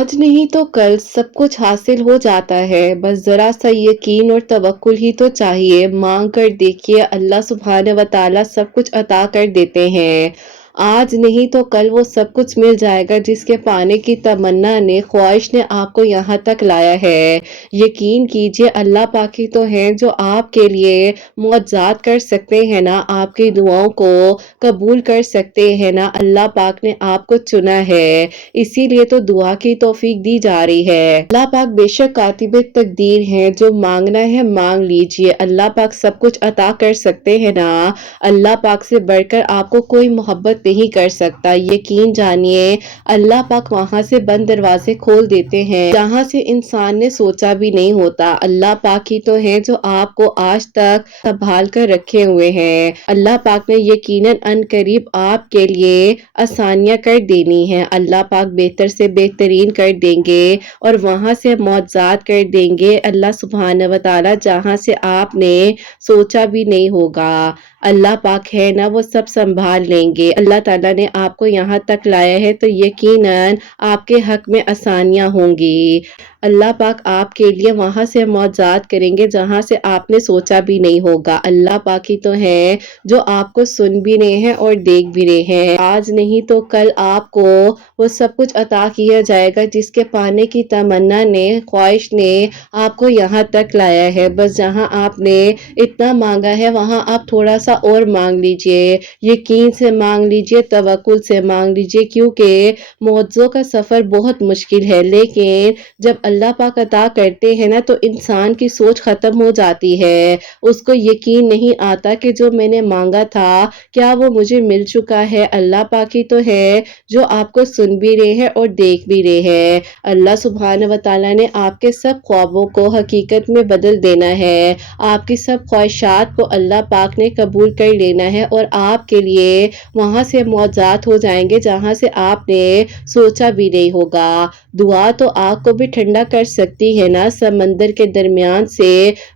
आज नहीं तो कल सब कुछ हासिल हो जाता है। बस ज़रा सा यकीन और तवक्कुल ही तो चाहिए। माँग कर देखिए, अल्लाह सुब्हान व तआला सब कुछ अता कर देते हैं। आज नहीं तो कल वो सब कुछ मिल जाएगा जिसके पाने की तमन्ना ने, ख्वाहिश ने आपको यहाँ तक लाया है। यकीन कीजिए, अल्लाह पाक ही तो हैं जो आपके लिए मुआज़ात कर सकते हैं ना, आपकी दुआओं को कबूल कर सकते हैं ना। अल्लाह पाक ने आपको चुना है, इसीलिए तो दुआ की तौफीक दी जा रही है। अल्लाह पाक बेशक कातिब तकदीर हैं, जो मांगना है मांग लीजिए, अल्लाह पाक सब कुछ अता कर सकते हैं ना। अल्लाह पाक से बढ़कर आपको कोई मोहब्बत नहीं कर सकता। यकीन जानिए, अल्लाह पाक वहां से बंद दरवाजे खोल देते हैं जहां से इंसान ने सोचा भी नहीं होता। अल्लाह पाक ही तो है जो आपको आज तक संभाल कर रखे हुए हैं। अल्लाह पाक ने यकीनन अनकरीब आपके लिए आसानियां कर देनी है। अल्लाह पाक बेहतर से बेहतरीन कर देंगे और वहां से मुआवजात कर देंगे, अल्लाह सुब्हान व तआला, जहां से आपने सोचा भी नहीं होगा। अल्लाह पाक है ना, वो सब संभाल लेंगे। अल्लाह ताला ने आपको यहाँ तक लाया है तो यकीनन आपके हक में आसानियां होंगी। अल्लाह पाक आपके लिए वहां से मुआवजात करेंगे जहां से आपने सोचा भी नहीं होगा। अल्लाह पाक ही तो है जो आपको सुन भी रहे हैं और देख भी रहे हैं। आज नहीं तो कल आपको वो सब कुछ अता किया जाएगा जिसके पाने की तमन्ना ने, ख्वाहिश ने आपको यहाँ तक लाया है। बस जहाँ आपने इतना मांगा है वहाँ आप थोड़ा सा और मांग लीजिए, यकीन से मांग लीजिए, तवक्कुल से मांग लीजिए, क्योंकि मौजों का सफर बहुत मुश्किल है, लेकिन जब अल्लाह पाक अता करते हैं ना तो इंसान की सोच खत्म हो जाती है। उसको यकीन नहीं आता कि जो मैंने मांगा था क्या वो मुझे मिल चुका है। अल्लाह पाक ही तो है जो आपको सुन भी रहे हैं और देख भी रहे हैं। अल्लाह सुब्हान व तआला ने आपके सब ख्वाबों को हकीकत में बदल देना है। आपकी सब ख्वाहिशात को अल्लाह पाक ने कबूल कर लेना है और आपके लिए वहां से मुआवजात हो जाएंगे जहां से आपने सोचा भी नहीं होगा। दुआ तो आग को भी ठंडा कर सकती है ना, समंदर के दरमियान से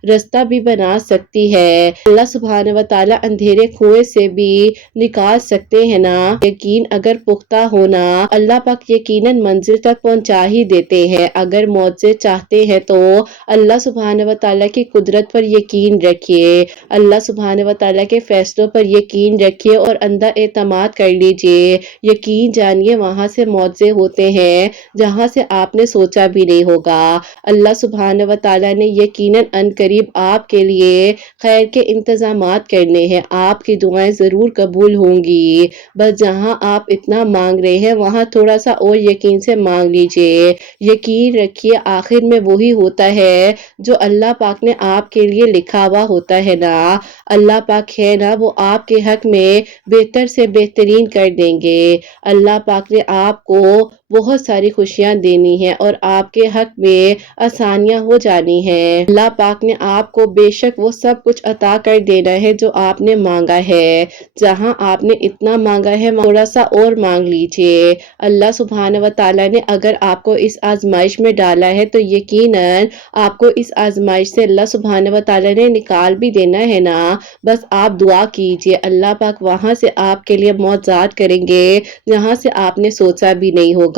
रास्ता भी बना सकती है। अल्लाह सुब्हान व तआला अंधेरे कुएं से भी निकाल सकते हैं ना। यकीन अगर पुख्ता होना, अल्लाह पाक यकीनन मंजिल तक पहुंचा ही देते हैं। अगर मौजे चाहते हैं तो अल्लाह सुब्हान व तआला की कुदरत पर यकीन रखिए, अल्लाह सुब्हान व तआला के फैसलों पर यकीन रखिए और अंधा एतमाद कर लीजिए। यकीन जानिए, वहां से मौजे होते हैं जहां से आपने सोचा भी नहीं होगा। अल्लाह सुब्हान व तआला ने यकीनन अनकरीब आपके लिए खैर के इंतजामात करने हैं। आपकी दुआएं जरूर कबूल होंगी। बस जहां आप इतना मांग रहे हैं वहां थोड़ा सा और यकीन से मांग लीजिए। यकीन रखिए, आखिर में वही होता है जो अल्लाह पाक ने आपके लिए लिखा हुआ होता है ना। अल्लाह पाक है ना, वो आपके हक में बेहतर से बेहतरीन कर देंगे। अल्लाह पाक ने आपको बहुत सारी खुशियां देनी है और आपके हक में आसानियां हो जानी है। अल्लाह पाक ने आपको बेशक वो सब कुछ अता कर देना है जो आपने मांगा है। जहां आपने इतना मांगा है थोड़ा सा और मांग लीजिए। अल्लाह सुब्हान व तआला ने अगर आपको इस आजमाइश में डाला है तो यकीनन आपको इस आजमाइश से अल्लाह सुब्हान व तआला ने निकाल भी देना है ना। बस आप दुआ कीजिए, अल्लाह पाक वहां से आपके लिए मुआवजात करेंगे जहां से आपने सोचा भी नहीं होगा।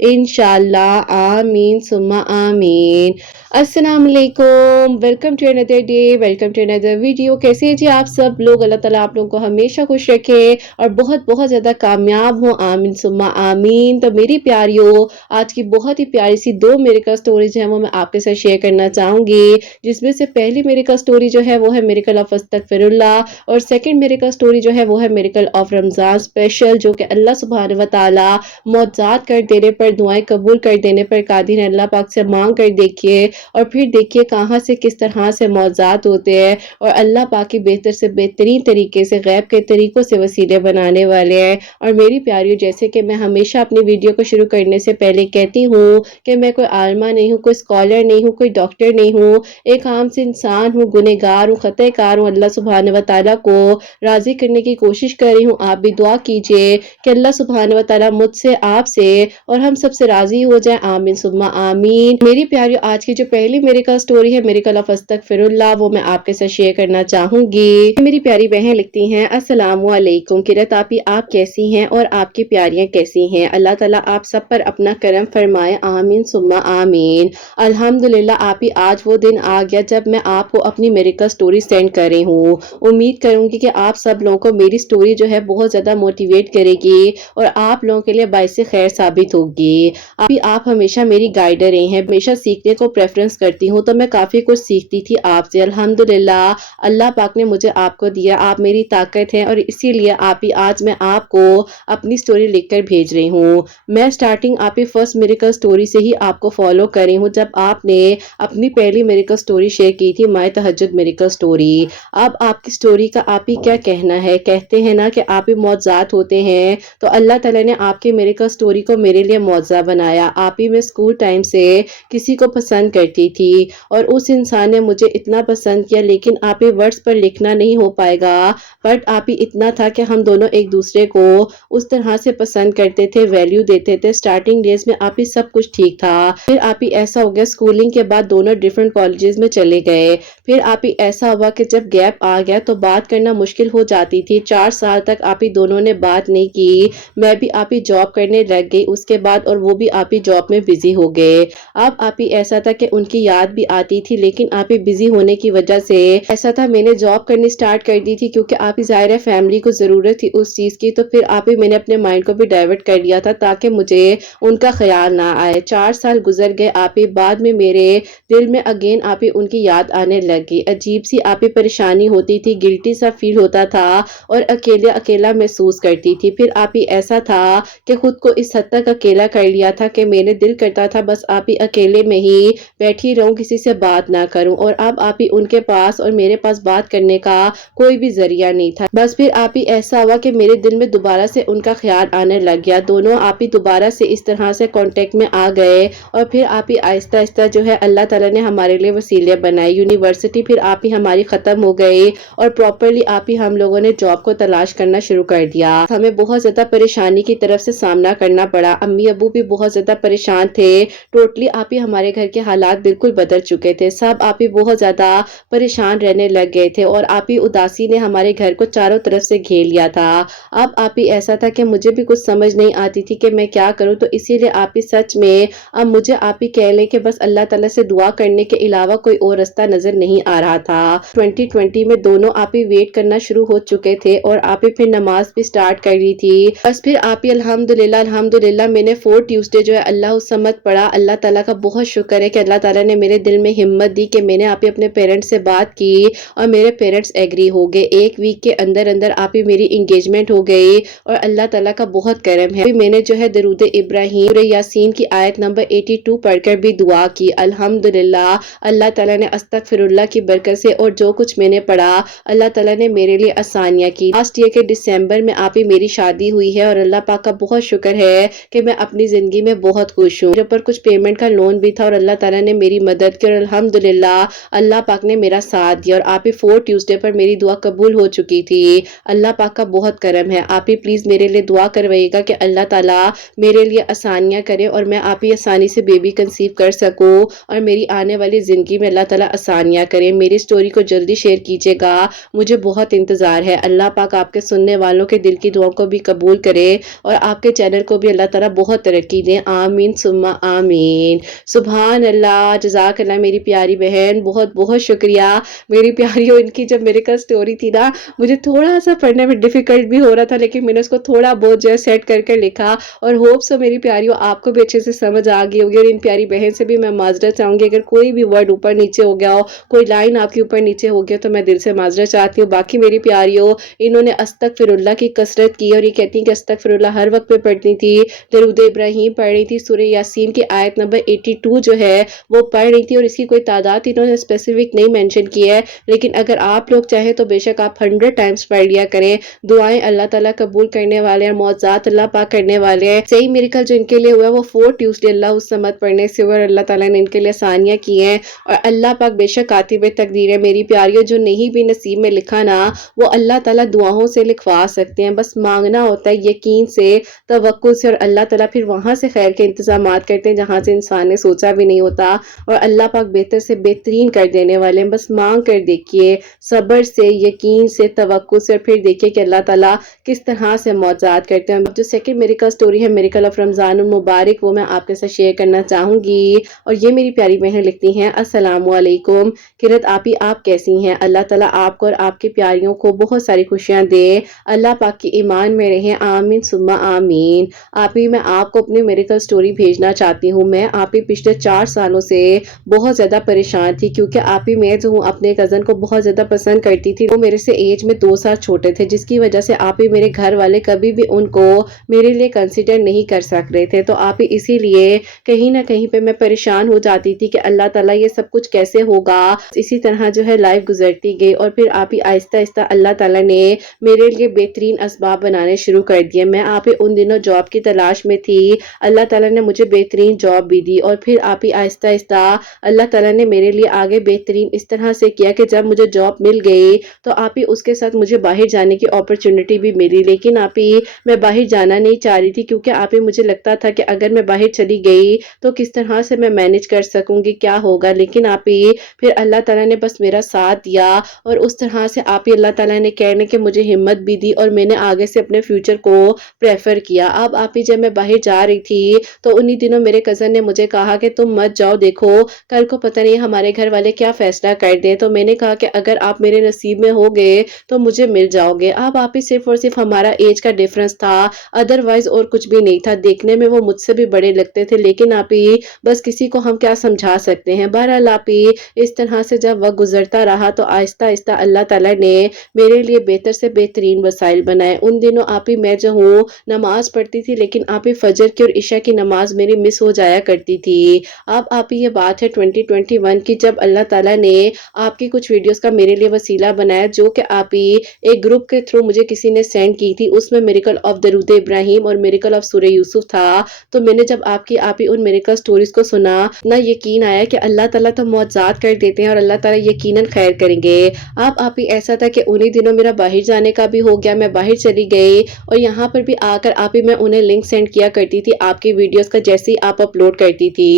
इंशाअल्लाह, आमीन सुम्मा आमीन। अस्सलाम वालेकुम, welcome to another day, welcome to another video. कैसे हैं जी आप सब लोग? अल्लाह ताला आप लोगों को हमेशा खुश रखे और बहुत बहुत ज़्यादा कामयाब हो, आमीन सुम्मा आमीन। तो मेरी प्यारियों, आज की बहुत ही प्यारी सी दो मेरिकल स्टोरीज हैं वो मैं आपके साथ शेयर करना चाहूँगी, जिसमें से पहली मेरिकल स्टोरी जो है वो है मेरिकल ऑफ अस्तगफिरुल्लाह और सेकंड मेरिकल स्टोरी जो है वो है मेरिकल ऑफ रमज़ान स्पेशल, जो कि अल्लाह सुब्हान व तआला मुआवजात कर देने पर, दुआएं कबूल कर देने पर कादिर है। अल्लाह पाक से मांग कर देखिए और फिर देखिए कहाँ से किस तरह से मुआवजात होते हैं और अल्लाह पाक की बेहतर से बेहतरीन तरीके से गैब के तरीकों से वसीले बनाने वाले हैं। और मेरी प्यारियों, जैसे कि मैं हमेशा अपनी वीडियो को शुरू करने से पहले कहती हूँ कि मैं कोई आलमा नहीं हूँ, कोई स्कॉलर नहीं हूँ, कोई डॉक्टर नहीं हूँ, एक आम से इंसान हूँ, गुनहगार हूँ, खतकार हूँ। अल्लाह सुब्हान व तआला को राजी करने की कोशिश कर रही हूँ। आप भी दुआ कीजिए कि अल्लाह सुब्हान व तआला मुझसे, आपसे और हम सबसे राजी हो जाए, आमीन सुम्मा आमीन। मेरी प्यारी आज की जो पहली मेरिकल स्टोरी है मेरिकल ऑफ अस्तगफिरुल्लाह वो मैं आपके साथ शेयर करना चाहूंगी। मेरी प्यारी बहन लिखती हैं अस्सलाम वालेकुम किरत आपी आप कैसी हैं और आपकी प्यारियां कैसी हैं। अल्लाह ताला आप सब पर अपना करम फरमाए आमीन सुम्मा आमीन। अल्हम्दुलिल्लाह आपी आज वो दिन आ गया जब मैं आपको अपनी मेरिकल स्टोरी सेंड कर रही हूँ। उम्मीद करूंगी कि आप सब लोगों को मेरी स्टोरी जो है बहुत ज्यादा मोटिवेट करेगी और आप लोगों के लिए बाइसे खैर साबित होगी। अभी आप हमेशा मेरी गाइडर रही हैं, हमेशा सीखने को प्रेफरेंस करती हूँ तो मैं काफी कुछ सीखती थी आपसे। अल्हम्दुलिल्लाह अल्लाह पाक ने मुझे आपको दिया, आप मेरी ताकत हैं और इसीलिए आप ही आज मैं आपको अपनी स्टोरी लिखकर भेज रही हूँ। मैं स्टार्टिंग आप ही फर्स्ट मेरिकल स्टोरी से ही आपको फॉलो कर रही हूँ जब आपने अपनी पहली मेरिकल स्टोरी शेयर की थी माय तहज्जुद मेरिकल स्टोरी। अब आपकी स्टोरी का आप ही क्या कहना है। कहते हैं ना कि आप ही मौजज़ात होते हैं तो अल्लाह ताला ने आपकी मेरिकल स्टोरी को मेरे लिए मौजज़ा बनाया। आप ही मैं स्कूल टाइम से किसी को पसंद करती थी और उस इंसान ने मुझे इतना पसंद किया, लेकिन आप ही वर्ड्स पर लिखना नहीं हो पाएगा, बट आप ही इतना था कि हम दोनों एक दूसरे को उस तरह से पसंद करते थे, वैल्यू देते थे। स्टार्टिंग डेज में आप ही सब कुछ ठीक था, फिर आप ही ऐसा हो गया स्कूलिंग के बाद दोनों डिफरेंट कॉलेजेस में चले गए। फिर आप ही ऐसा हुआ कि जब गैप आ गया तो बात करना मुश्किल हो जाती थी। 4 साल तक आप ही दोनों ने बात नहीं की। मैं भी आप ही जॉब करने लग गई उसके बाद और वो भी आप ही जॉब में बिजी हो गए। अब आप ही ऐसा था कि उनकी याद भी आती थी, लेकिन आप ही बिजी होने की वजह से ऐसा था मैंने जॉब करनी स्टार्ट कर दी थी क्योंकि आप ही ज़ाहिर है फैमिली को ज़रूरत थी उस चीज़ की। तो फिर आप ही मैंने अपने माइंड को भी डाइवर्ट कर लिया था ताकि मुझे उनका ख्याल ना आए। 4 साल गुजर गए आप ही, बाद में मेरे दिल में अगेन आप ही उनकी याद आने लग गई। अजीब सी आप ही परेशानी होती थी, गिल्टी सा फील होता था और अकेला अकेला महसूस करती थी। फिर आप ही ऐसा था कि खुद को इस हद तक अकेला कर लिया था कि मेरे दिल करता था बस आप ही अकेले में ही बैठी रहूं, किसी से बात ना करूं। और अब आप ही उनके पास और मेरे पास बात करने का कोई भी जरिया नहीं था। बस फिर आप ही ऐसा हुआ कि मेरे दिल में दोबारा से उनका ख्याल आने लग गया। दोनों आप ही दोबारा से इस तरह से कांटेक्ट में आ गए और फिर आप ही आहिस्ता आहिस्ता जो है अल्लाह ताला ने हमारे लिए वसीले बनाए। यूनिवर्सिटी फिर आप ही हमारी खत्म हो गई और प्रॉपरली आप ही हम लोगों ने जॉब को तलाश करना शुरू कर दिया। हमें बहुत ज्यादा परेशानी की तरफ से सामना करना पड़ा। अम्मी अबू भी बहुत ज्यादा परेशान थे। टोटली आप ही हमारे घर के हालात बिल्कुल बदल चुके थे। सब आप ही बहुत ज्यादा परेशान रहने लग गए थे और आप ही उदासी ने हमारे घर को चारों तरफ से घेर लिया था। अब आप ही ऐसा था कि मुझे भी कुछ समझ नहीं आती थी कि मैं क्या करूं। तो इसीलिए आप ही सच में अब मुझे आप ही कह लें कि बस अल्लाह ताला से दुआ करने के अलावा कोई और रास्ता नजर नहीं आ रहा था। 2020 में दोनों आप ही वेट करना शुरू हो चुके थे और आप ही फिर नमाज भी स्टार्ट कर दी थी। बस फिर आप ही अल्हम्दुलिल्लाह अल्हम्दुलिल्लाह मैंने 4 ट्यूसडे जो है अल्लाह सम्मत पढ़ा। अल्लाह ताला का बहुत शुक्र है कि अल्लाह ताला ने मेरे दिल में हिम्मत दी कि मैंने आप ही अपने पेरेंट्स से बात की और मेरे पेरेंट्स एग्री हो गए। 1 वीक के अंदर अंदर आप ही मेरी इंगेजमेंट हो गई और अल्लाह ताला का बहुत करम है। मैंने जो है दरूद इब्राहीम सूरह यासीन की आयत नंबर 82 पढ़कर भी दुआ की। अल्हम्दुलिल्लाह अल्लाह ताला ने अस्तगफिरुल्लाह की बरकत से और जो कुछ मैंने पढ़ा अल्लाह ताला ने मेरे लिए आसानियां की। लास्ट ईयर के दिसंबर में आप ही मेरी शादी हुई है और अल्लाह पाक का बहुत शुक्र है कि मैं अपनी जिंदगी में बहुत खुश हूँ। मेरे ऊपर कुछ पेमेंट का लोन भी था और अल्लाह ताला ने मेरी मदद की और अल्हम्दुलिल्लाह अल्लाह पाक ने मेरा साथ दिया और आप ही 4 ट्यूसडे पर मेरी दुआ कबूल हो चुकी थी। अल्लाह पाक का बहुत करम है। आप ही प्लीज मेरे लिए दुआ करवाइएगा कि अल्लाह ताला मेरे लिए आसानियां करे और मैं आप ही आसानी से बेबी कंसीव कर सकूं और मेरी आने वाली जिंदगी में अल्लाह ताला आसानियां करे। मेरी स्टोरी को जल्दी शेयर कीजिएगा, मुझे बहुत इंतजार है। अल्लाह पाक आपके सुनने वालों के दिल की दुआओं को भी कबूल करे और आपके चैनल को भी अल्लाह ताला बहुत तरक्की दे। आमीन सुम्मा आमीन। सुभान अल्लाह, जज़ाक अल्लाह मेरी प्यारी बहन, बहुत बहुत शुक्रिया मेरी प्यारियों। इनकी जब मेरिकल स्टोरी थी ना मुझे थोड़ा सा पढ़ने में डिफिकल्ट भी हो रहा था, लेकिन मैंने उसको थोड़ा बहुत जो है सेट करके लिखा और होप सो मेरी प्यारियों आपको भी अच्छे से समझ आ गई होगी। और इन प्यारी बहन से भी मैं माजरत चाहूंगी अगर कोई भी वर्ड ऊपर नीचे हो गया हो, कोई लाइन आपके ऊपर नीचे हो गया तो मैं दिल से माजरत चाहती हूँ। बाकी मेरी प्यारियों इन्होंने अस्तगफिरुल्लाह की कसरत की और ये कहती हैं कि अस्तगफिरुल्लाह हर वक्त पे पढ़ती थी, दरूद इब्राहीम पढ़ रही थी, सूरह यासीन की आयत नंबर 82 जो है वो पढ़ रही थी और इसकी कोई तादाद इन्होंने स्पेसिफिक नहीं मेंशन की है, लेकिन अगर आप लोग चाहे तो बेशक आप 100 टाइम्स पढ़ लिया करें। दुआएं अल्लाह ताला कबूल करने वाले हैं, मौजज़ात अल्लाह पाक करने वाले हैं। सही मिरेकल जो इनके लिए हुआ है वो 4 ट्यूसडे अल्लाह उस समत पढ़ने से हुआ और अल्लाह ताला ने इनके लिए आसानियां की हैं और अल्लाह पाक बेशक कातिब तकदीर है। मेरी प्यारियों जो नहीं भी नसीब में लिखा ना वो अल्लाह ताला दुआओं से लिखवा सकते हैं, बस मांगना होता है यकीन से, तवक्कुल से और अल्लाह ताला फिर वहां से खैर के इंतजाम करते हैं जहां नमाज इंसान ने सोचा भी नहीं होता, और अल्लाह पाक बेहतर से बेहतरीन कर देने वाले हैं। बस मांग कर देखिए, सब्र से, यकीन से, तवक्कुल से, और फिर देखिए कि अल्लाह ताला किस तरह से मौजज़ात करते हैं। जो सेकंड मेरेकल स्टोरी है, मेरेकल ऑफ रमज़ानुल मुबारक, वो मैं आपके साथ शेयर करना चाहूँगी। और ये मेरी प्यारी बहन लिखती हैं, अस्सलामु अलैकुम किरत आपी, आप कैसी हैं? अल्लाह ताला आपको और आपकी प्यारियों को बहुत सारी खुशियाँ दे। अल्लाह पाक की ईमान में रहें, आमीन सुम्मा आमीन। आप ही, मैं आपको अपनी मेरेकल स्टोरी भेजना चाहती हूँ। मैं आप ही पिछले 4 सालों से बहुत ज़्यादा परेशान थी, क्योंकि आप ही, मैं जो हूँ अपने कज़न को बहुत ज़्यादा पसंद करती थी। वो मेरे से एज में 2 साल छोटे थे, जिसकी वजह से आप ही मेरे घर वाले कभी भी उनको मेरे लिए कंसिडर नहीं कर सक रहे थे। तो आप ही इसीलिए कहीं ना कहीं पे मैं परेशान हो जाती थी कि अल्लाह ताला ये सब कुछ कैसे होगा। इसी तरह जो है लाइफ गुजरती गई, और फिर आप ही आहिस्ता आहिस्ता अल्लाह ताला ने मेरे लिए बेहतरीन असबाब बनाने शुरू कर दिए। मैं आप ही उन दिनों जॉब की तलाश में थी, अल्लाह ताला ने मुझे बेहतरीन जॉब भी दी, और फिर आप ही आहिस्ता आहिस्ता अल्लाह ताला ने मेरे लिए आगे बेहतरीन इस तरह से किया कि जब मुझे जॉब मिल गई तो आप ही उसके साथ मुझे बाहर जाने की अपॉर्चुनिटी भी मिली। लेकिन आप ही मैं बाहर जाना नहीं चाह रही थी, क्योंकि आप ही मुझे लगता था कि अगर मैं बाहर चली गई तो किस तरह से मैं मैनेज कर सकूंगी, क्या होगा। लेकिन आप ही फिर अल्लाह ताला ने बस मेरा साथ दिया, और उस तरह से आप ही अल्लाह ताला ने कहने के मुझे हिम्मत भी दी, और मैंने आगे से अपने फ्यूचर को प्रेफर किया। अब आप ही जब मैं बाहर जा रही थी तो उन्हीं दिनों मेरे कज़न ने मुझे कहा कि तुम मत जाओ, देखो कल को पता नहीं हमारे घर वाले क्या फैसला कर दे। तो मैंने कहा कि अगर आप मेरे नसीब में हो गए तो मुझे मिल जाओगे। अब आप ही सिर्फ और सिर्फ हमारा एज का डिफरेंस था, अदरवाइज और कुछ भी नहीं था। देखने में वो मुझसे भी बड़े लगते थे, लेकिन आप ही बस किसी को हम क्या समझा सकते हैं। बहरहाल आप ही इस तरह से जब वक्त गुजरता रहा तो आहिस्ता आहिस्ता अल्लाह ताला ने मेरे लिए बेहतर से बेहतरीन वसाइल बनाए। उन दिनों आप ही मैं जो हूँ नमाज पढ़ती थी, लेकिन आप ही फजर की और इशा की नमाज मेरी मिस हो जाया करती थी। अब आप ही ये बात है 2021 की, जब अल्लाह ताला ने आपकी कुछ वीडियोस का मेरे लिए वसीला बनाया, जो कि आप ही एक ग्रुप के थ्रू मुझे किसी ने सेंड की थी। उसमें मिरेकल ऑफ दरूद इब्राहिम और मिरेकल ऑफ सूरह यूसुफ था। तो मैंने जब आपकी आप ही उन मिरेकल स्टोरीज को सुना, इतना यकीन आया कि अल्लाह ताला तो मौजज़ात कर देते हैं, और अल्लाह ताला यकीनन खैर करेंगे। अब आप ही ऐसा था कि उन्हीं दिनों मेरा बाहर जाने का भी हो गया, मैं बाहर चली गई, और यहाँ पर भी आकर आप ही मैं उन्हें लिंक सेंड किया करती थी आपकी वीडियोस का, जैसे ही आप अपलोड करती थी।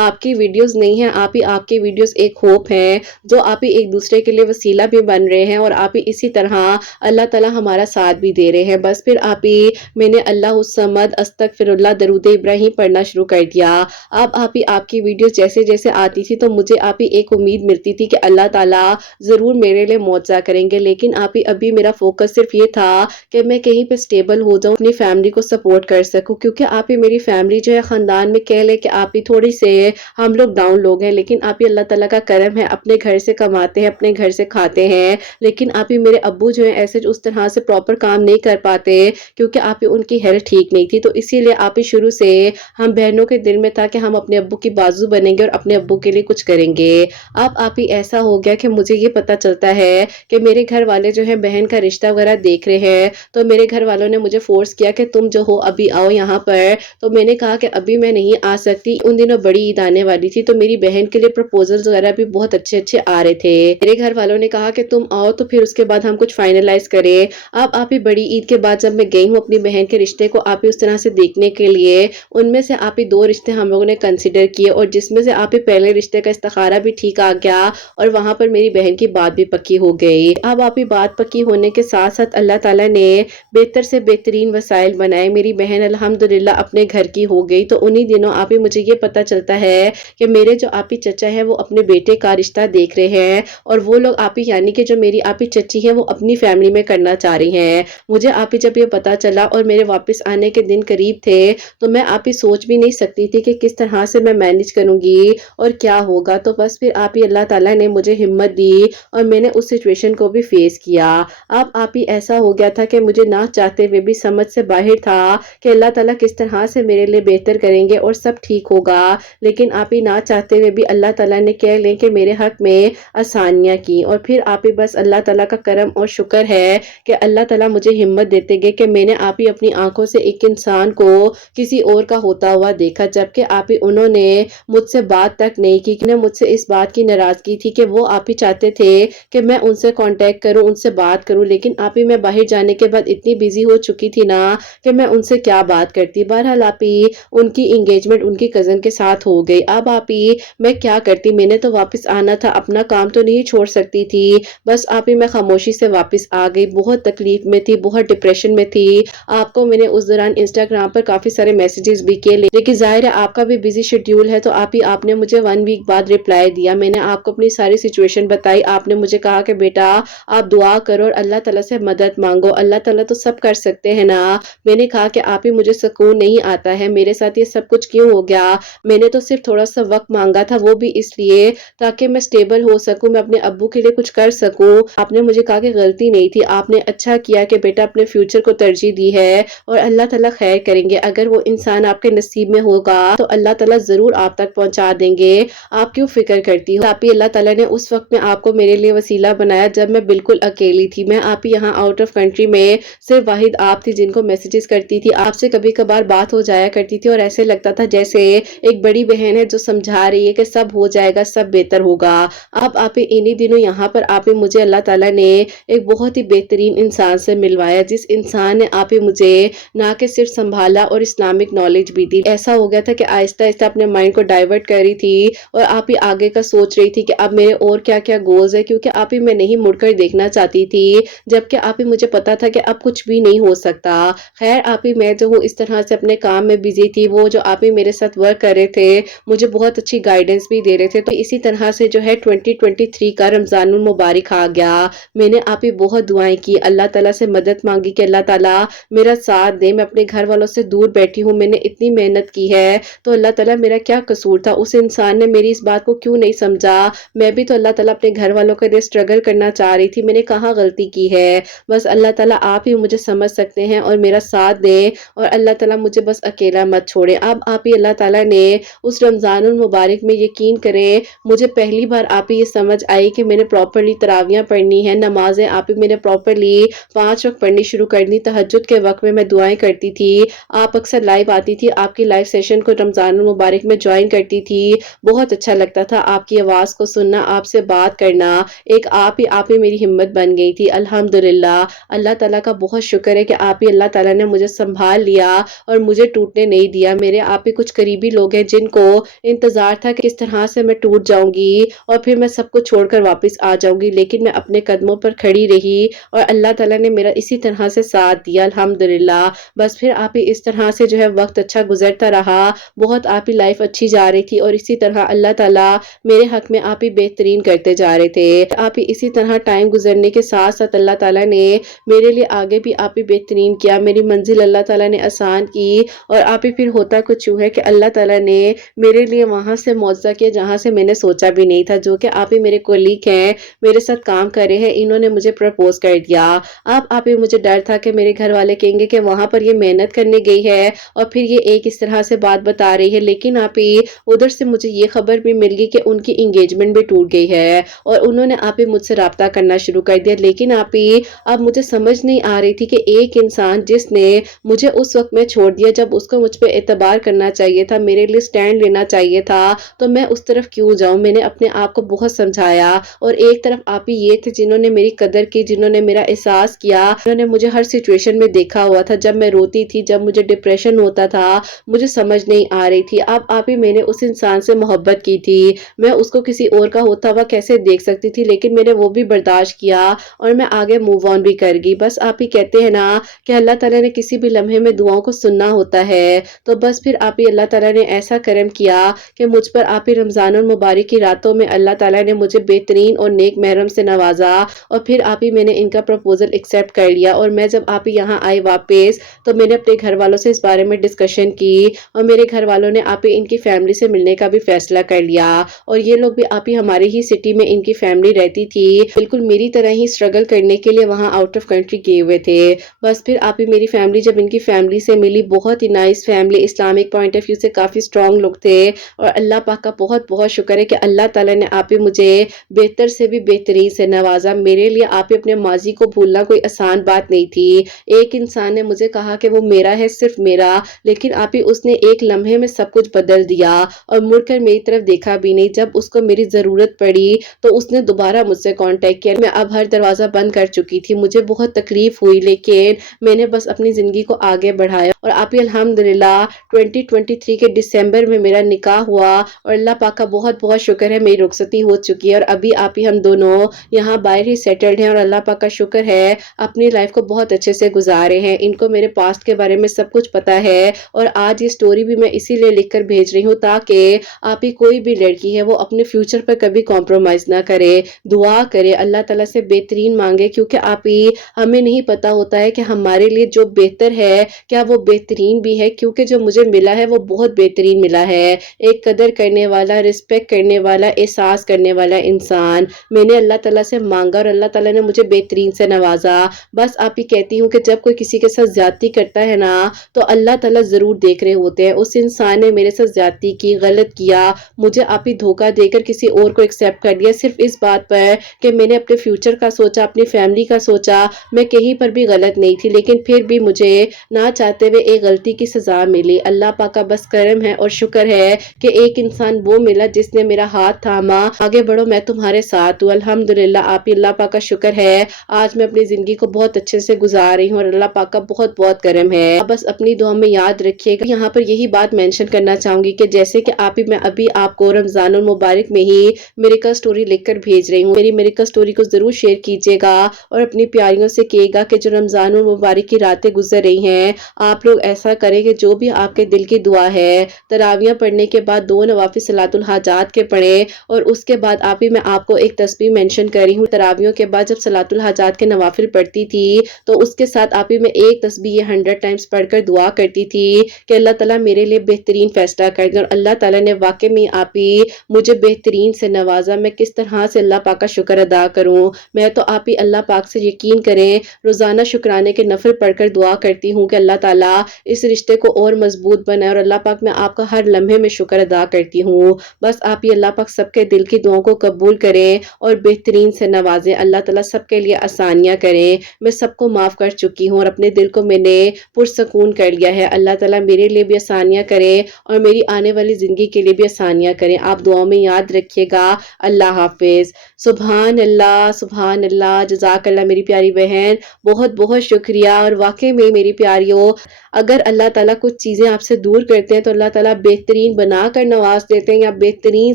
आपकी वीडियोस नहीं है, आप ही आपकी वीडियोस एक होप है, जो आप ही एक दूसरे के लिए वसीला भी बन रहे हैं, और आप ही इसी तरह अल्लाह ताला हमारा साथ भी दे रहे हैं। बस फिर आप ही मैंने अल्लाह समद अस्तगफिरुल्लाह दरूद इब्राहिम पढ़ना शुरू कर दिया। अब आप ही आपकी वीडियोस जैसे जैसे आती थी तो मुझे आप ही एक उम्मीद मिलती थी कि अल्लाह ताला ज़रूर मेरे लिए मुआवजा करेंगे। लेकिन आप ही अभी मेरा फोकस सिर्फ ये था कि मैं कहीं पे स्टेबल हो जाऊं, अपनी फैमिली को सपोर्ट कर सकूं, क्योंकि आप ही मेरी फैमिली जो है खानदान में कह ले कि आप ही थोड़ी से हम लोग डाउन लोग हैं, लेकिन आप ही अल्लाह ताला का करम है, अपने घर से कमाते हैं, अपने घर से खाते हैं। लेकिन आप ही मेरे अब्बू जो है ऐसे उस तरह से प्रॉपर काम नहीं कर पाते, क्योंकि आप ही उनकी हेल्थ ठीक नहीं थी। तो इसीलिए आप ही शुरू से हम बहनों के दिल में था कि हम अपने अब्बू की बाजू बनेंगे और अपने अब्बू के लिए कुछ करेंगे। अब आप ही ऐसा हो गया कि मुझे ये पता चलता है कि मेरे घर वाले जो है बहन का रिश्ता वगैरह देख रहे हैं। तो मेरे घर वालों ने मुझे फोर्स किया कि तुम जो हो अभी आओ यहाँ पर। तो मैंने कहा कि अभी मैं नहीं आ सकती, उन दिनों बड़ी ईद आने वाली थी, तो मेरी बहन के लिए प्रपोजल्स वगैरह भी बहुत अच्छे अच्छे आ रहे थे। मेरे घर वालों ने कहा कि तुम आओ तो फिर उसके बाद हम कुछ फाइनलाइज करें। अब आप ही बड़ी ईद के बाद जब मैं गई हूँ अपनी बहन के रिश्ते को आप ही उस तरह से देखने के लिए, उनमें से आप ही 2 रिश्ते हम लोगों ने कंसिडर किए, और जिसमें से आप ही पहले रिश्ते का इस्तिखारा भी ठीक आ गया, और वहां पर मेरी बहन की बात भी पक्की हो गई। अब आप ही बात पक्की होने के साथ साथ अल्लाह ताला ने बेहतर से बेहतरीन वसाइल बनाए। मेरी बहन अल्हम्दुलिल्लाह अपने घर की हो गई। तो उन्हीं दिनों आप ही मुझे ये पता चलता है कि मेरे जो आप ही चचा है वो अपने बेटे का रिश्ता देख रहे हैं, और वो लोग आप ही यानी कि जो मेरी आप ही चची है वो अपनी फैमिली में करना चाह रही हैं। मुझे आप ही जब ये पता चला और मेरे वापस आने के दिन करीब थे, तो मैं आप ही सोच भी नहीं सकती थी कि किस तरह से मैं मैनेज करूंगी और क्या होगा। तो बस फिर आप ही अल्लाह ताला ने मुझे हिम्मत दी, और मैंने उस सिचुएशन को भी फेस किया। अब आप ही ऐसा हो गया था कि मुझे ना चाहते हुए भी समझ से बाहर था कि अल्लाह ताला किस तरह से मेरे लिए बेहतर करेंगे और सब ठीक होगा। लेकिन आप ही ना चाहते हुए भी अल्लाह ताला ने कह लें कि मेरे हक में आसानियां की, और फिर आप ही बस अल्लाह ताला का करम और शुक्र है कि अल्लाह ताला मुझे हिम्मत देते गए कि मैंने आप ही अपनी आंखों से एक इंसान को किसी और का होता हुआ देखा, जबकि आप ही उन्होंने मुझसे बात तक नहीं की। मुझसे इस बात की नाराजगी थी कि वो आप ही चाहते थे कि मैं उनसे कांटेक्ट करूं, उनसे बात करूं, लेकिन आप ही मैं बाहर जाने के बाद इतनी बिजी हो चुकी थी ना कि मैं उनसे क्या बात करती। बहरहाल आप ही उनकी एंगेजमेंट उनकी कज़न के साथ हो गई। अब आप ही मैं क्या करती? मैंने तो वापस आना था, अपना काम तो नहीं छोड़ सकती थी। बस आप ही मैं खामोशी से वापस आ गई। बहुत तकलीफ में थी, बहुत डिप्रेशन में थी। आपको मैंने उस दौरान इंस्टाग्राम पर काफ़ी सारे मैसेजेस भी किए, लेकिन ज़ाहिर है आपका भी बिज़ी शेड्यूल है, तो आप ही आपने मुझे 1 वीक बाद रिप्लाई दिया। मैंने आपको अपनी सारी सिचुएशन बताई। आपने मुझे कहा कि बेटा आप दुआ करो और अल्लाह ताला से मदद माँगो। अल्लाह ताला तो सब कर सकते हैं ना। मैंने कहा कि आप ही मुझे सुकून नहीं आता है, मेरे साथ ये सब कुछ क्यों हो गया? मैंने तो सिर्फ़ थोड़ा-सा वक़्त माँगा था, वो भी इसलिए ताकि मैं स्टेबल हो सकूँ, मैं अपने अब्बू के लिए कुछ कर सकूँ। आपने मुझे कहा कि गलती नहीं थी, आपने अच्छा किया कि बेटा अपने फ्यूचर को तरजीह दी है और अल्लाह ताला खैर करेंगे। अगर वो इंसान आपके नसीब में होगा, तो अल्लाह ताला ज़रूर आप तक पहुँचा देंगे। आप क्यों फ़िक्र करती हो? आप ही अल्लाह ताला ने उस वक़्त में आपको मेरे लिए वसीला बनाया जब मैं बिल्कुल अकेली थी। मैं आप ही यहाँ आउट ऑफ कंट्री में सिर्फ़ वाहिद आप थी जिनको मैसेजेस करती थी। आपसे कभी-कभार बात हो जाया करती थी और ऐसे लगता था जैसे एक बड़ी बहन है जो समझा रही है कि सब हो जाएगा, सब बेहतर होगा। अब आप ही इन्हीं दिनों यहाँ पर आप ही मुझे अल्लाह ताला ने एक बहुत ही बेहतरीन इंसान से मिलवाया, जिस इंसान ने आप ही मुझे ना कि सिर्फ़ सँभाला और इस्लामिक नॉलेज भी दी। ऐसा हो गया था कि आहिस्ता-आहिस्ता अपने माइंड को डाइवर्ट कर रही थी और आप ही आगे का सोच रही थी कि अब मेरे और क्या-क्या गोल्स हैं, क्योंकि आप ही मैं नहीं मुड़कर देखना चाहती थी, जबकि आप ही मुझे पता था कि अब कुछ भी नहीं हो सकता। ख़ैर आप ही मैं जो हूँ इस तरह से अपने काम में बिज़ी थी, वो जो आप ही मेरे साथ वर्क कर रहे थे, मुझे बहुत अच्छी गाइडेंस भी दे रहे थे। तो इसी तरह से जो है 2023 का रमज़ानुल मुबारक आ गया। मैंने आप ही बहुत दुआएँ की, अल्लाह ताला से मदद माँगी कि अल्लाह ताला मेरा साथ दे। मैं अपने घर वालों से दूर बैठी हूँ, मैंने इतनी मेहनत की है, तो अल्लाह ताला मेरा क्या कसूर था? उस इंसान ने मेरी इस बात को क्यों नहीं समझा? मैं भी तो अल्लाह ताला अपने घर वालों के लिए स्ट्रगल करना चाह रही थी, मैंने कहाँ गलती की है? बस अल्लाह ताला आप ही मुझे समझ सकते हैं और मेरा साथ दें और अल्लाह ताला मुझे बस अकेला मत छोड़े। अब आप ही अल्लाह ताला ने उस रमज़ानुल मुबारक में यकीन करें, मुझे पहली बार आप ही ये समझ आई कि मैंने प्रॉपर्ली तरावियाँ पढ़नी है, नमाज़ें आप ही मैंने प्रॉपर्ली 5 वक़्त पढ़नी शुरू कर दी। तहज्जुद के वक़्त में मैं दुआएँ करती थी। आप अक्सर लाइव आती थी, आपकी लाइव सेशन को रमज़ानुल मुबारक में जॉइन करती थी। बहुत अच्छा लगता था आपकी आवाज़ को सुनना, आपसे बात करना। एक आप ही मेरी हिम्मत बन गई थी। अल्हम्दुलिल्लाह, अल्लाह ताला का बहुत शुक्र है कि आप ही अल्लाह ताला ने मुझे सँभाल लिया और मुझे टूटने नहीं दिया। मेरे आप ही कुछ करीबी लोग हैं जिनको इंतज़ार था कि किस तरह से मैं टूट जाऊँगी और फिर मैं सब कुछ छोड़कर वापस आ जाऊँगी, लेकिन मैं अपने कदमों पर खड़ी रही और अल्लाह ताला ने मेरा इसी तरह से साथ दिया अल्हम्दुलिल्लाह। बस फिर आप ही इस तरह से जो है वक़्त अच्छा गुज़रता रहा, बहुत आप ही लाइफ़ अच्छी जा रही थी और इसी तरह अल्लाह ताला मेरे हक़ में आप ही बेहतरीन करते जा रहे थे। आप ही इसी तरह टाइम गुज़रने के साथ-साथ अल्लाह ताला ने मेरे लिए आगे भी आप ही बेहतरीन किया, मेरी मंज़िल अल्लाह ताला ने आसान की और आप ही फिर होता कुछ यूँ है कि अल्लाह ताला ने मेरे लिए वहाँ से मुआवज़ा किया जहाँ से मैंने सोचा भी नहीं था, जो कि आप ही मेरे कोलीग हैं, मेरे साथ काम कर रहे हैं, इन्होंने मुझे प्रपोज़ कर दिया। अब आप ही मुझे डर था कि मेरे घर वाले कहेंगे कि वहाँ पर ये मेहनत करने गई है और फिर ये एक इस तरह से बात बता रही है, लेकिन आप ही उधर से मुझे ये खबर भी मिल गई कि उनकी एंगेजमेंट भी टूट गई है और उन्होंने आप ही मुझसे राब्ता करना शुरू कर दिया। लेकिन आप ही अब मुझे समझ नहीं आ रही थी कि एक इंसान जिसने मुझे उस वक़्त में छोड़ दिया जब उसको मुझ पे एतबार करना चाहिए था, मेरे लिए स्टैंड लेना चाहिए था, तो मैं उस तरफ क्यों जाऊँ? मैंने अपने आप को बहुत समझाया और एक तरफ आप ही ये थे जिन्होंने मेरी कदर की, जिन्होंने मेरा एहसास किया, जिन्होंने मुझे हर सिचुएशन में देखा हुआ था। जब मैं रोती थी, जब मुझे डिप्रेशन होता था, मुझे समझ नहीं आ रही थी। अब आप ही मैंने उस इंसान से मोहब्बत की थी, मैं उसको किसी और का होता हुआ कैसे देख सकती थी, लेकिन मैंने वो भी बर्दाश्त किया और मैं आगे मूव ऑन भी कर गई। बस आप ही कहते हैं ना कि अल्लाह ताला ने किसी भी लम्हे में दुआओं को सुनना होता है, तो बस फिर आप ही अल्लाह ताला ने ऐसा करम किया कि मुझ पर आप ही रमज़ानुल मुबारक की रातों में अल्लाह ताला ने मुझे बेहतरीन और नेक महरम से नवाजा और फिर आप ही मैंने इनका प्रपोज़ल एक्सेप्ट कर लिया। और मैं जब आप ही यहाँ आई वापस, तो मैंने अपने घर वालों से इस बारे में डिस्कशन की और मेरे घर वालों ने आप ही इनकी फैमिली से मिलने का भी फैसला कर लिया और ये लोग भी आप ही हमारी ही सिटी में इनकी फैमिली रहती थी, बिल्कुल मेरी तरह ही स्ट्रगल करने के लिए वहाँ आउट ऑफ कंट्री गए हुए थे। बस फिर आप ही मेरी फैमिली जब इनकी फैमिली से मिली, बहुत ही nice family, Islamic point of view से काफ़ी स्ट्रॉन्ग लोग थे और अल्लाह पाक का बहुत-बहुत शुक्र है कि अल्लाह ताला ने आप ही मुझे बेहतर से भी बेहतरीन से नवाजा। मेरे लिए आप ही अपने माज़ी को भूलना कोई आसान बात नहीं थी। एक इंसान ने मुझे कहा कि वो मेरा है, सिर्फ़ मेरा, लेकिन आप ही उसने एक लम्हे में सब कुछ बदल दिया और मुड़कर मेरी तरफ देखा भी नहीं। जब उसको मेरी ज़रूरत पड़ी तो उसने दोबारा मुझसे कॉन्टैक्ट किया। मैं अब हर दरवाज़ा बंद कर चुकी थी, मुझे बहुत तकलीफ़ हुई, लेकिन मैंने बस अपनी ज़िंदगी को आगे बढ़ाया और आप ही अल्हम्दुलिल्लाह 2023 2023 के दिसंबर में मेरा निकाह हुआ और अल्लाह पाक का बहुत बहुत शुक्र है मेरी रुखसती हो चुकी है और अभी आप ही हम दोनों यहाँ बाहर ही सेटल्ड हैं और अल्लाह पाक का शुक्र है अपनी लाइफ को बहुत अच्छे से गुजारे हैं। इनको मेरे पास्ट के बारे में सब कुछ पता है और आज ये स्टोरी भी मैं इसीलिए लिख कर भेज रही हूँ ताकि आप ही कोई भी लड़की है वो अपने फ्यूचर पर कभी कॉम्प्रोमाइज़ ना करे, दुआ करे, अल्लाह ताला से बेहतरीन मांगे क्योंकि आप ही हमें नहीं पता होता है कि हमारे लिए जो बेहतर है क्या वो बेहतरीन भी है, क्योंकि जो मुझे मिला है वो बहुत बेहतरीन मिला है। एक कदर करने वाला, रिस्पेक्ट करने वाला, एहसास करने वाला इंसान मैंने अल्लाह ताला से मांगा और अल्लाह ताला ने मुझे बेहतरीन से नवाजा। बस आप ही कहती हूँ कि जब कोई किसी के साथ ज्यादती करता है ना तो अल्लाह ताला जरूर देख रहे होते हैं। उस इंसान ने मेरे साथ ज्यादती की, गलत किया, मुझे आप ही धोखा देकर किसी और को एक्सेप्ट कर लिया सिर्फ इस बात पर कि मैंने अपने फ्यूचर का सोचा, अपनी फैमिली का सोचा। मैं कहीं पर भी गलत नहीं थी लेकिन फिर भी मुझे ना चाहते हुए एक गलती की सजा मिली। अल्लाह पाक का बस करम है और शुक्र है कि एक इंसान वो मिला जिसने मेरा हाथ थामा, आगे बढ़ो मैं तुम्हारे साथ हूँ। अल्हम्दुलिल्लाह आप ही अल्लाह पाक का शुक्र है आज मैं अपनी जिंदगी को बहुत अच्छे से गुजार रही हूँ और अल्लाह पाक का बहुत बहुत करम है। आप बस अपनी दुआ में याद रखिएगा। यहाँ पर यही बात मेंशन करना चाहूंगी कि जैसे कि आप ही मैं अभी आपको रमजानुल मुबारक में ही मेरिकल स्टोरी लिखकर भेज रही हूँ, मेरी मेरिकल स्टोरी को जरूर शेयर कीजिएगा और अपनी प्यारियों से कहिएगा कि जो रमजानुल मुबारक की रातें गुजर रही हैं आप लोग ऐसा करें कि जो भी आपके दिल की दुआ है तरावियां पढ़ने के बाद 2 नवाफिल सलातुल हाजात के पढ़े और उसके बाद आप ही मैं आपको एक तस्बीह मेंशन कर रही हूँ। तरावियों के बाद जब सलातुल हाजात के नवाफिल पढ़ती थी तो उसके साथ आप ही मैं एक तस्बीह ये 100 टाइम्स पढ़कर दुआ करती थी कि अल्लाह ताला मेरे लिए बेहतरीन फैसला कर दे और अल्लाह ताला ने वाकई में आप ही मुझे बेहतरीन से नवाजा। मैं किस तरह से अल्लाह पाक का शुक्र अदा करूं। मैं तो आप ही अल्लाह पाक से यकीन करें रोजाना शुक्राने के नफल पढ़कर दुआ करती हूँ कि अल्लाह ताला इस रिश्ते को और मजबूत बनाए और अल्लाह पाक मैं आपका हर लम्हे में शुक्र अदा करती हूँ। बस आप ही अल्लाह पाक सबके दिल की दुआओं को कबूल करें और बेहतरीन से नवाजें। अल्लाह ताला सबके लिए आसानियां करें। मैं सबको माफ कर चुकी हूँ और अपने दिल को मैंने पुरसकून कर लिया है। अल्लाह ताला मेरे लिए भी आसानियां करें और मेरी आने वाली जिंदगी के लिए भी आसानियां करें। आप दुआओं में याद रखिएगा। अल्लाह हाफिज। सुभान अल्लाह, सुभान अल्लाह, जज़ाकल्लाह मेरी प्यारी बहन, बहुत बहुत शुक्रिया। और वाकई में मेरी प्यारियों अगर अल्लाह ताला कुछ चीज़ें आपसे दूर करते हैं तो अल्लाह ताला बेहतरीन बनाकर नवाज देते हैं या बेहतरीन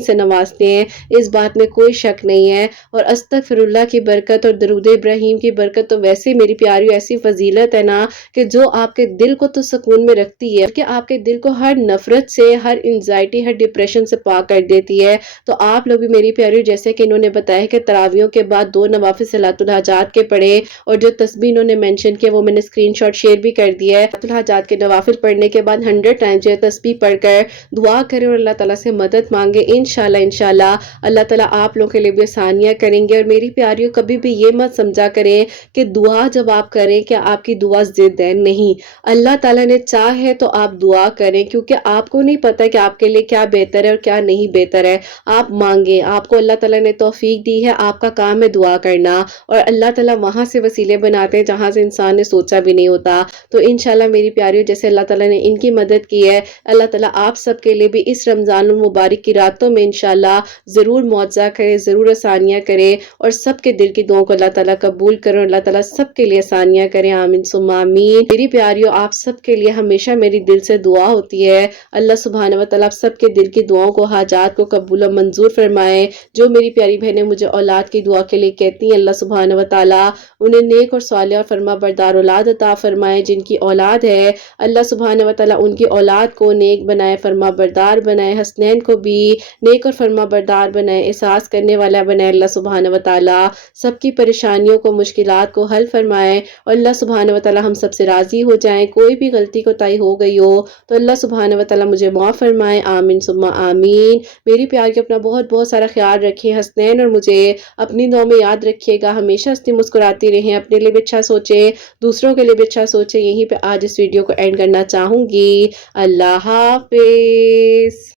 से नवाजते हैं, इस बात में कोई शक नहीं है। और अस्तगफिरुल्लाह की बरकत और दरूद इब्राहीम की बरकत तो वैसे मेरी प्यारी ऐसी फजीलत है ना कि जो आपके दिल को तो सुकून में रखती है कि आपके दिल को हर नफरत से, हर एंजाइटी, हर डिप्रेशन से पाक कर देती है। तो आप लोग भी मेरी प्यारी जैसे कि इन्होंने बताया कि तरावियों के बाद 2 नवाफिल सलातुल हाजात के पढ़े और जो तस्बीह इन्होंने मेंशन किया वो मैंने स्क्रीनशॉट शेयर भी कर दिया है। सलातुल हाजात के नवाफिल पढ़ने के बाद 100 टाइम्स जो तस्बीह पढ़कर दुआ करें और अल्लाह ताला से मदद मांगे। इंशाल्लाह इंशाल्लाह अल्लाह ताला आप लोगों के लिए भी आसानियां करेंगे। और मेरी प्यारियों कभी भी ये मत समझा करें कि दुआ जब आप करें कि आपकी दुआ जिद है, नहीं, अल्लाह ताला ने चाहे तो आप दुआ करें क्योंकि आपको नहीं पता कि आपके लिए क्या बेहतर है और क्या नहीं बेहतर है। आप मांगे, आपको अल्लाह ताला ने तौफीक दी है, आपका काम है दुआ करना और अल्लाह ताला वहां से वसीले बनाते हैं जहां से इंसान ने सोचा भी नहीं होता। तो इंशाल्लाह मेरी प्यारियों जैसे अल्लाह ताला ने इनकी मदद की है, अल्लाह ताला आप सबके लिए भी इस रमजानुल मुबारक की रातों में इंशाल्लाह जरूर मुआवजा करे, जरूर आसानियां करे और सबके दिल की दुआओं को अल्लाह ताला कबूल करे। अल्लाह ताला सबके लिए आसानियां करे, आमीन सुम्मा आमीन। मेरी प्यारियों आप सबके लिए हमेशा मेरी दिल से दुआ होती है। अल्लाह सुब्हानहू व तआला आप सबके दिल की दुआओं को, हाजात को कबूल और मंजूर फरमाए। जो मेरी प्यारी बहनें मुझे औलाद की दुआ के लिए कहती हैं, अल्लाह सुब्हानहू व तआला उन्हें नेक और सालिह और फरमा बरदार औलाद अता फरमाए। जिनकी औलाद है अल्लाह सुब्हानहू व तआला उनकी औलाद को नेक बनाए, फरमा बरदार बनाए। हसनैन को भी नेक और फरमा बरदार बनाए, एहसास करने वाला बनाए। अल्लाह सुब्हानहू व तआला सबकी परेशानियों को, मुश्किलात को हल फरमाए और अल्लाह सुब्हानहू व तआला हम सबसे राजी हो जाए। कोई भी गलती कोताही हो गई हो तो अल्लाह सुब्हानहू व तआला मुझे माफ फरमाए, आमीन सुम्मा आमीन। मेरी प्यार के अपना बहुत बहुत सारा ख्याल रखें। हसनैन और मुझे अपनी दुआ में याद रखिएगा। हमेशा हंसती मुस्कुराती रहें, अपने लिए भी अच्छा सोचें, दूसरों के लिए भी अच्छा सोचें। यहीं पे आज इस वीडियो को एंड करना चाहूंगी। अल्लाह हाफिज।